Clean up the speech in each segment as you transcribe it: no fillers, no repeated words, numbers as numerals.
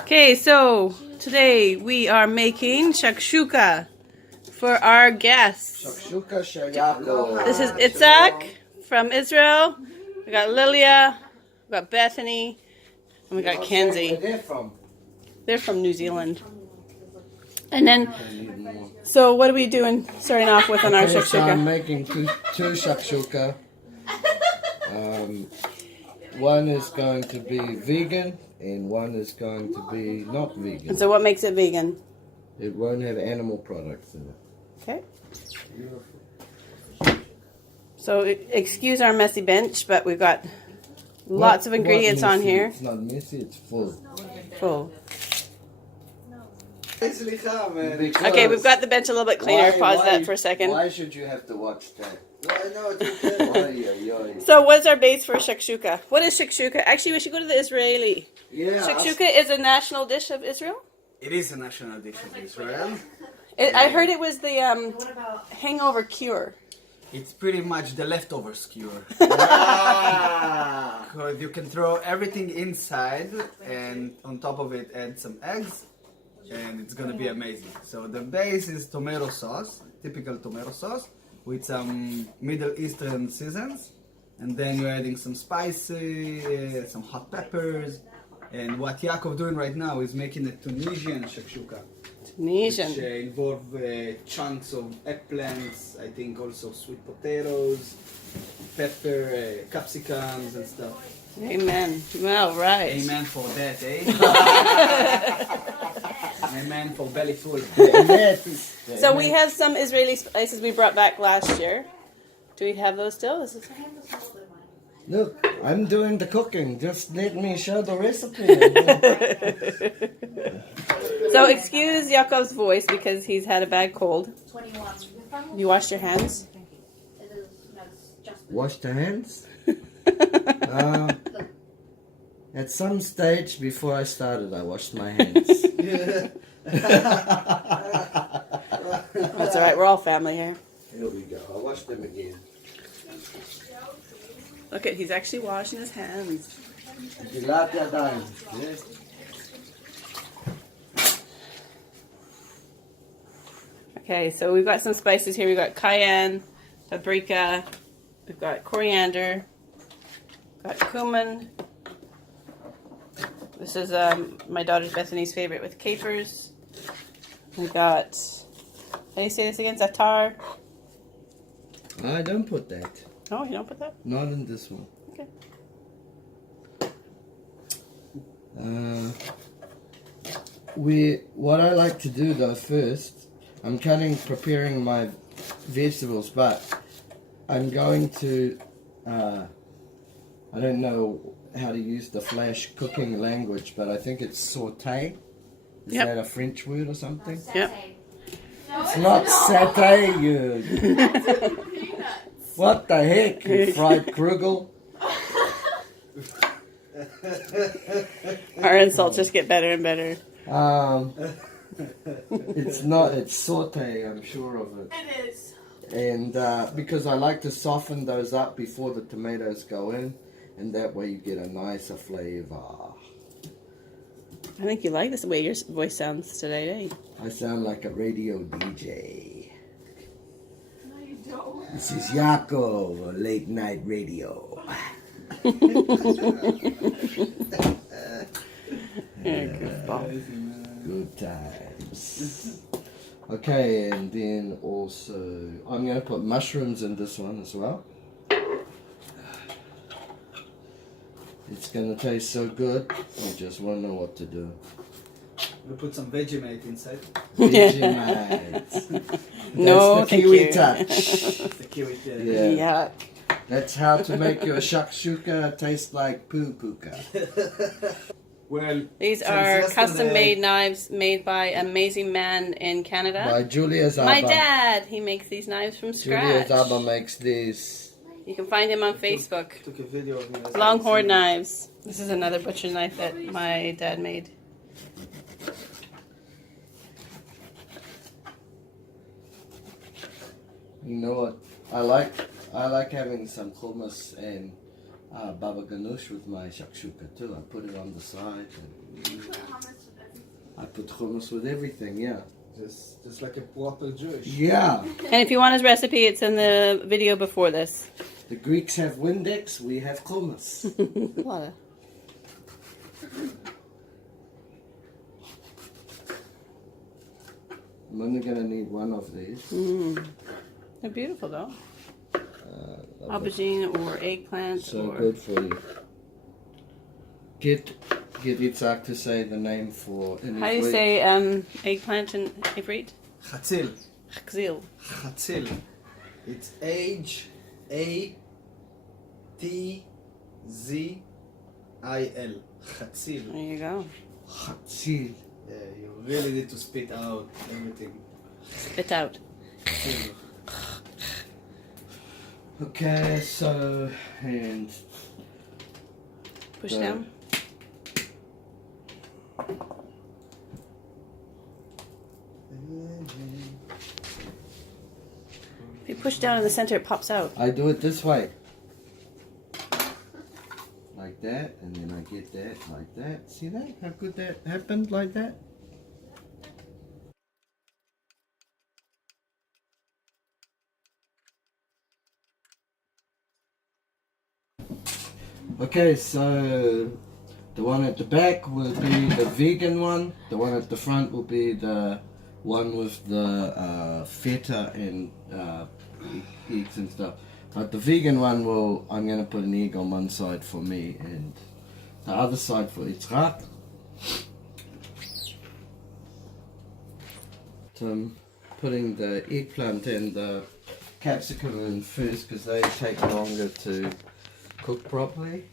Okay, so today we are making shakshuka for our guests. Shakshuka Yaakov. This is Itzhak from Israel. We got Lilia, we got Bethany, and we got Kenzie. Where they're from? They're from New Zealand. And then, so what are we doing starting off with on our So I'm shakshuka? making two shakshuka. One is going to be vegan and one is going to be not vegan. And so what makes it vegan? It won't have animal products in it. Okay. So excuse our messy bench, but we've got lots of ingredients on here. It's not messy, it's full. Full. Because Okay, we've got the bench a little bit cleaner. Pause that for a second. Why should you have to watch that? No, it's okay. So what's our base for shakshuka? What is shakshuka? Actually, we should go to the Israeli. Yeah. Shakshuka is a national dish of Israel? It is a national dish of Israel. I heard it was the hangover cure. It's pretty much the leftover skewer. Ah. Because you can throw everything inside and on top of it add some eggs and it's gonna be amazing. So the base is tomato sauce, typical tomato sauce with some Middle Eastern seasons, and then you're adding some spicy, some hot peppers, and what Yaakov doing right now is making a Tunisian shakshuka. Tunisian. Which involve chunks of eggplants, I think also sweet potatoes, pepper, capsicums and stuff. Amen. Well, right. Amen for that, eh? Amen for belly full. So we have some Israeli spices we brought back last year. Do we have those still? Look, I'm doing the cooking. Just let me show the recipe. So excuse Yaakov's voice because he's had a bad cold. 21. You washed your hands? Wash the hands. At some stage before I started, I washed my hands. That's all right. We're all family here. Here we go. I'll wash them again. Look at, he's actually washing his hands. Dilat yadayim. Yes. Okay, so we've got some spices here. We've got cayenne, paprika, we've got coriander, got cumin. This is my daughter Bethany's favorite with capers. We got, how do you say this again? Zatar. I don't put that. Oh, you don't put that? Not in this one. Okay. What I like to do though first, I'm preparing my vegetables, but I'm going to, I don't know how to use the flash cooking language, but I think it's sauté. Is that a French word or something? Yep. It's not satay, you. What the heck, you fried krugel? Our insults just get better and better. It's not, it's saute, I'm sure of it. It is. And because I like to soften those up before the tomatoes go in, and that way you get a nicer flavor. I think you like this the way your voice sounds today, eh? I sound like a radio DJ. No, you don't. This is Yaakov, late night radio. Good times. Okay, and then also I'm going to put mushrooms in this one as well. It's going to taste so good, you just won't know what to do. We put some Vegemite inside. Vegemite. No, That's the thank Kiwi you. touch. The kiwi. Yeah. Yuck. That's how to make your shakshuka taste like poo-pooka. Well, These are custom-made knives made by an amazing man in Canada. By Julia Zaba. My dad. He makes these knives from Julia scratch. Zaba makes these. You can find him on Facebook. Took a video of me. Longhorn knives. This is another butcher knife that my dad made. You know what? I like having some hummus and baba ganoush with my shakshuka too. I put it on the side. You put hummus with everything. I put hummus with everything, yeah. Just like a proper Jewish. Yeah. And if you want his recipe, it's in the video before this. The Greeks have Windex, we have hummus. Voila. I'm only going to need one of these. They're beautiful though. Lovely. Aubergine or eggplant. So or... good for you. Get Itzhak to say the name for... How do you say eggplant in Ivrit? Chatzil. Chzil. Chatzil. It's H-A-T-Z-I-L. Chatzil. There you go. Chatzil. Yeah, you really need to spit out everything. Spit out. Chatzil. Okay, so... And... Push The- down. If you push down in the center, it pops out. I do it this way. Like that, and then I get that like that. See that? How good that happened like that? Okay, so the one at the back will be the vegan one. The one at the front will be the one with the feta and eggs and stuff. But the vegan one will, I'm going to put an egg on one side for me and the other side for Itzhak. So I'm putting the eggplant and the capsicum in first because they take longer to cook properly.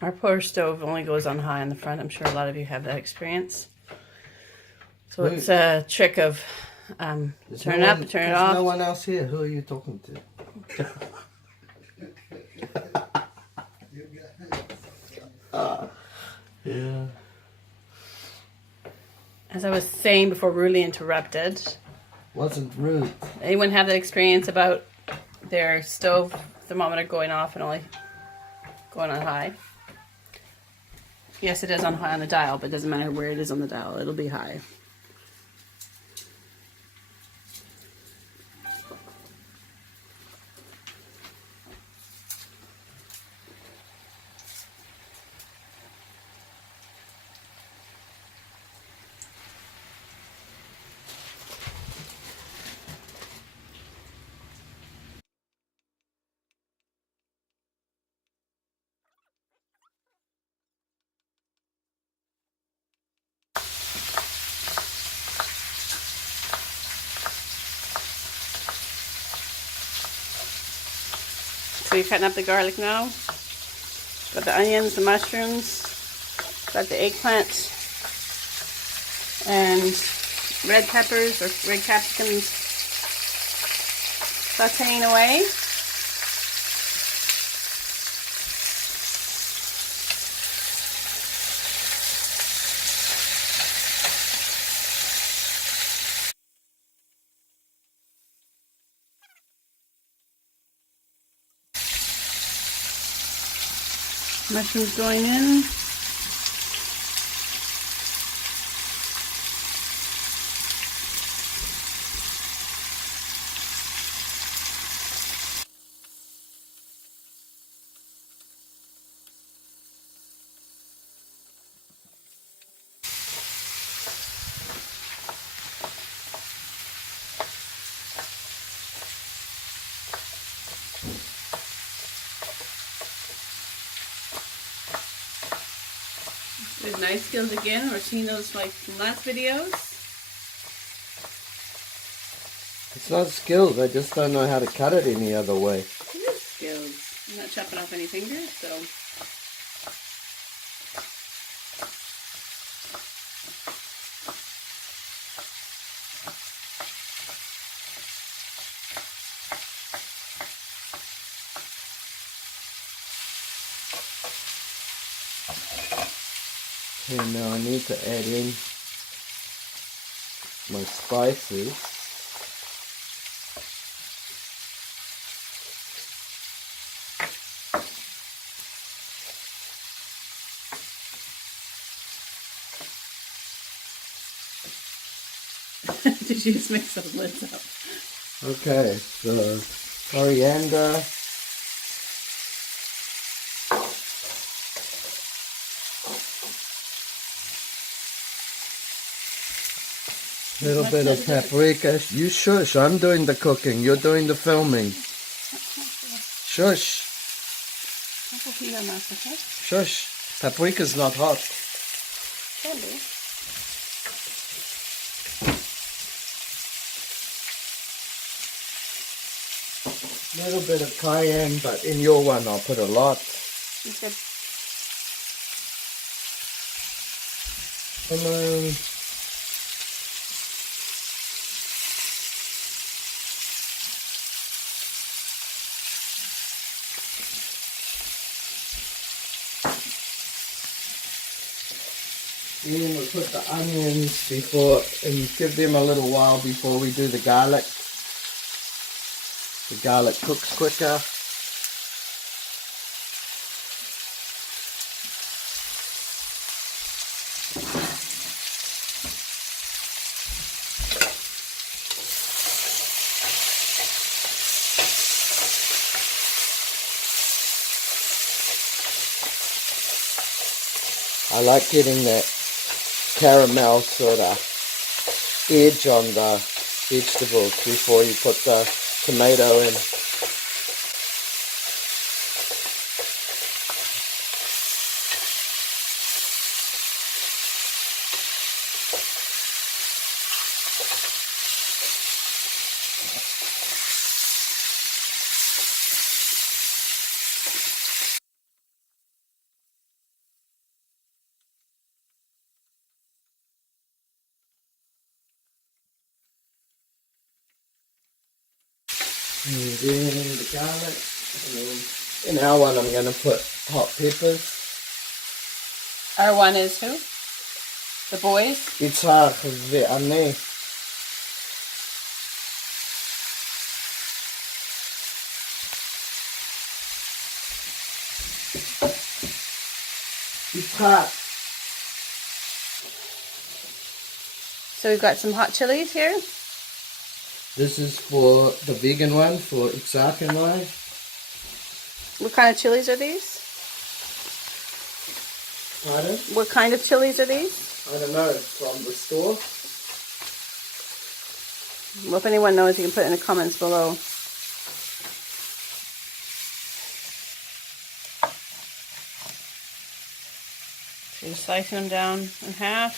Our poor stove only goes on high on the front. I'm sure a lot of you have that experience. So Right. it's a trick of There's turn no it up, one- turn it there's off. no one else here. Who are you talking to? Yeah. As I was saying before Ruli interrupted, Wasn't rude. anyone have that experience about their stove thermometer going off and only going on high? Yes, it is on high on the dial, but it doesn't matter where it is on the dial. It'll be high. So you're cutting up the garlic now. Got the onions, the mushrooms, got the eggplant, and red peppers or red capsicums sauteing away. Mushrooms going in. There's knife skills again. We're seeing those like from last videos. It's not skills, I just don't know how to cut it any other way. It is skills. I'm not chopping off any fingers, so. And now I need to add in my spices. Did you just mix those lids up? Okay, so coriander. Little bit of paprika. You shush, I'm doing the cooking, you're doing the filming. Shush, shush. Paprika's not hot. Can be. Little bit of cayenne, but in your one I'll put a lot. Okay. Lemon. Then we'll put the onions before and give them a little while before we do the garlic. The garlic cooks quicker. I like getting that caramel sort of edge on the vegetables before you put the tomato in. And then the garlic. And then in our one I'm going to put hot peppers. R1 is who? The boys? Yitzhak ve'aneh. Yitzhak. So we've got some hot chilies here. This is for the vegan one, for Yitzhak and I. What kind of chilies are these? Pardon? What kind of chilies are these? I don't know, from the store. Well, if anyone knows, you can put it in the comments below. So you're slicing them down in half.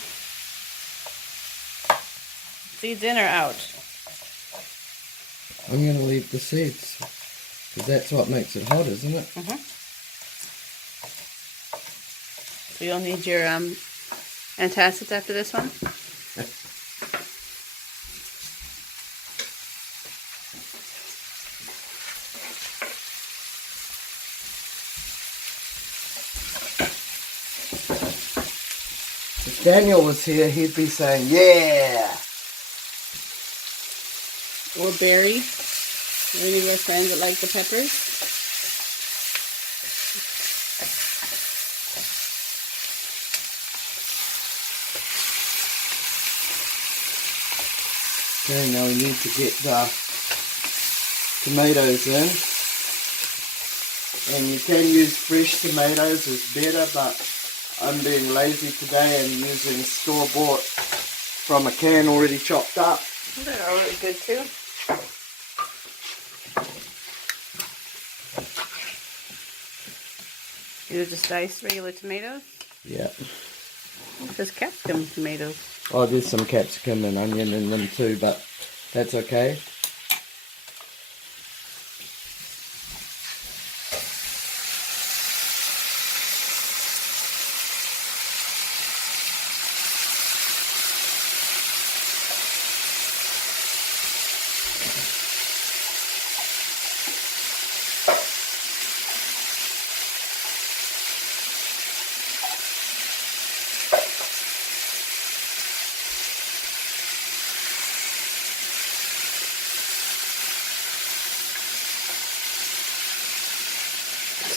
Seeds in or out? I'm going to leave the seeds, because that's what makes it hot, isn't it? Mm-hmm. So you'll need your antacids after this one. If Daniel was here, he'd be saying, yeah! Or Barry. Any of our friends that like the peppers. Okay, now we need to get the tomatoes in. And you can use fresh tomatoes, it's better, but I'm being lazy today and using store-bought from a can already chopped up. They're already good too. You just dice regular tomatoes? Yeah. It says capsicum tomatoes. Oh, there's some capsicum and onion in them too, but that's okay.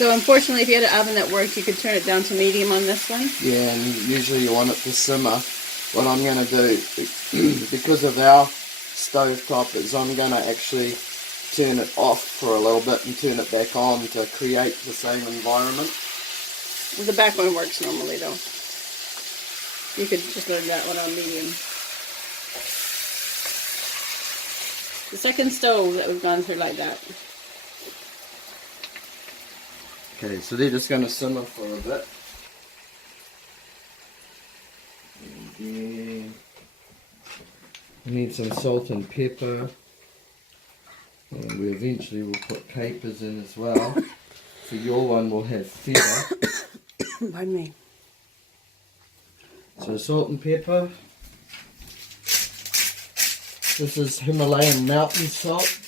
So unfortunately, if you had an oven that worked, you could turn it down to medium on this one. Yeah, and usually you want it to simmer. What I'm going to do, because of our stove top, is I'm going to actually turn it off for a little bit and turn it back on to create the same environment. The back one works normally though. You could just learn that one on medium. The second stove that we've gone through like that. Okay, so they're just going to simmer for a bit. And then we need some salt and pepper. And we eventually will put capers in as well. So your one will have feta. Pardon me. So salt and pepper. This is Himalayan mountain salt.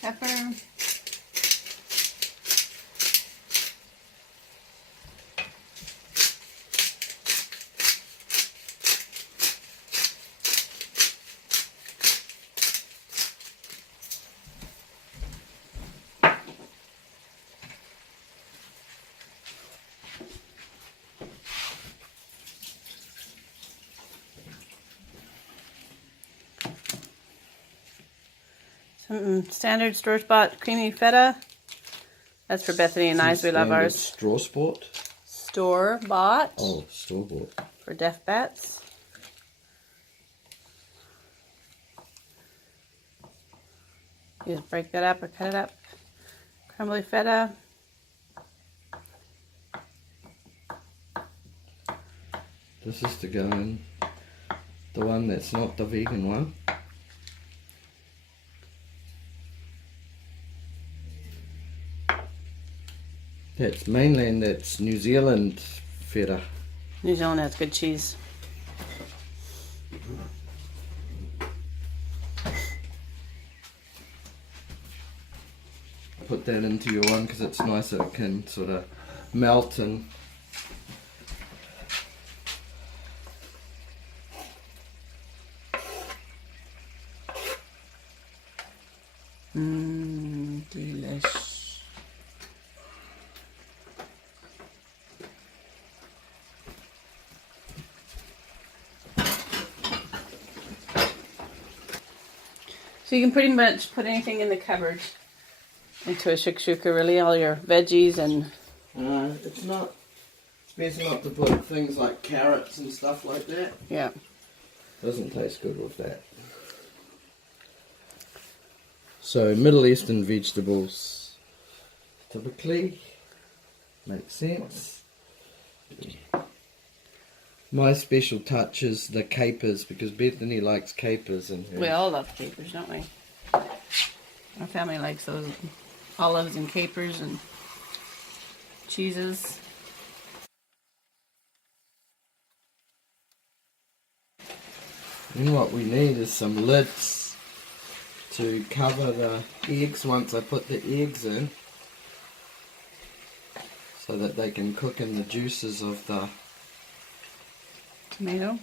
Pepper. Standard store-bought creamy feta. That's for Bethany and I, we love ours. Straw sport. Store-bought. Oh, store-bought. For deaf bats. You just break that up or cut it up. Crumbly feta. This is to go in the one that's not the vegan one. That's mainland, that's New Zealand feta. New Zealand has good cheese. Put that into your one because it's nice, it can sort of melt and Delish. So you can pretty much put anything in the cupboard into a shakshuka, really, all your veggies and... it's not, it's better not to put things like carrots and stuff like that. Yeah. Doesn't taste good with that. So Middle Eastern vegetables typically makes sense. My special touch is the capers because Bethany likes capers in her. We all love capers, don't we? Our family likes those olives and capers and cheeses. And what we need is some lids to cover the eggs once I put the eggs in, so that they can cook in the juices of the Tomato.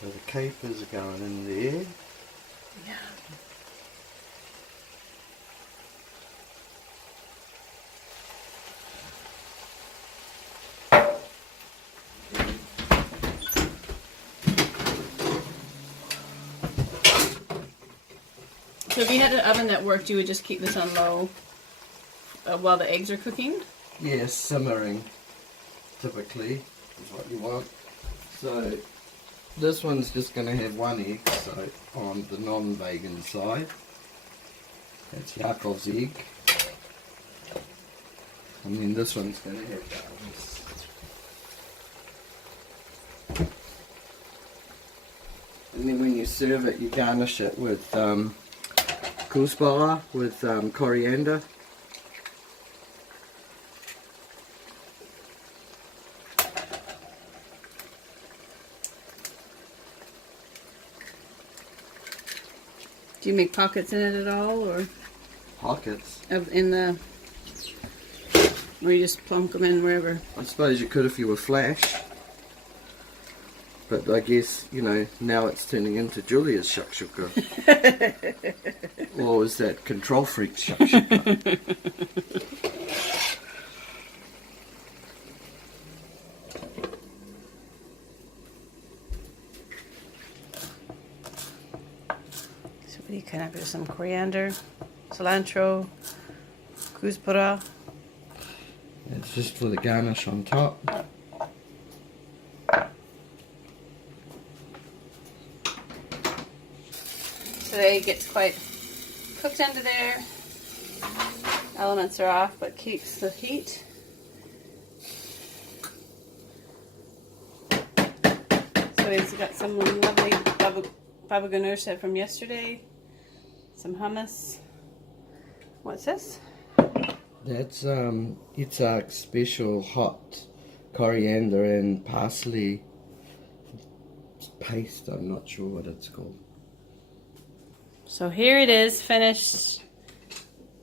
So the capers are going in there. Yeah. So if you had an oven that worked, you would just keep this on low while the eggs are cooking? Yes, simmering typically is what you want. So this one's just going to have one egg, so on the non-vegan side. That's Yaakov's egg. And then this one's going to have those. And then when you serve it, you garnish it with kuzbara, with coriander. Do you make pockets in it at all, or Pockets. in the, or you just plunk them in wherever? I suppose you could if you were Flash. But I guess, you know, now it's turning into Julia's shakshuka. Or is that Control Freak shakshuka? So what do you kind of do? Some coriander, cilantro, kuzpura. It's just for the garnish on top. So it gets quite cooked under there. Elements are off, but keeps the heat. So he's got some lovely baba ganoush from yesterday. Some hummus. What's this? That's Itzhak's special hot coriander and parsley paste. I'm not sure what it's called. So here it is, finished.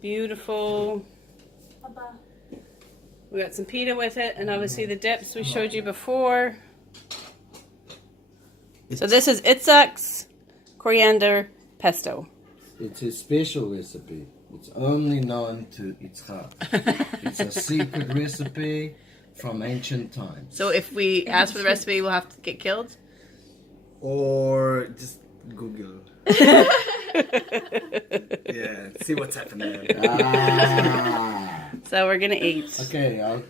Beautiful. We got some pita with it, and obviously the dips we showed you before. So this is Itzhak's coriander pesto. It's a special recipe. It's only known to Itzhak. It's a secret recipe from ancient times. So if we ask for the recipe, we'll have to get killed? Or just Google. Yeah, see what's happening. Ah. So we're gonna eat. Okay, I'll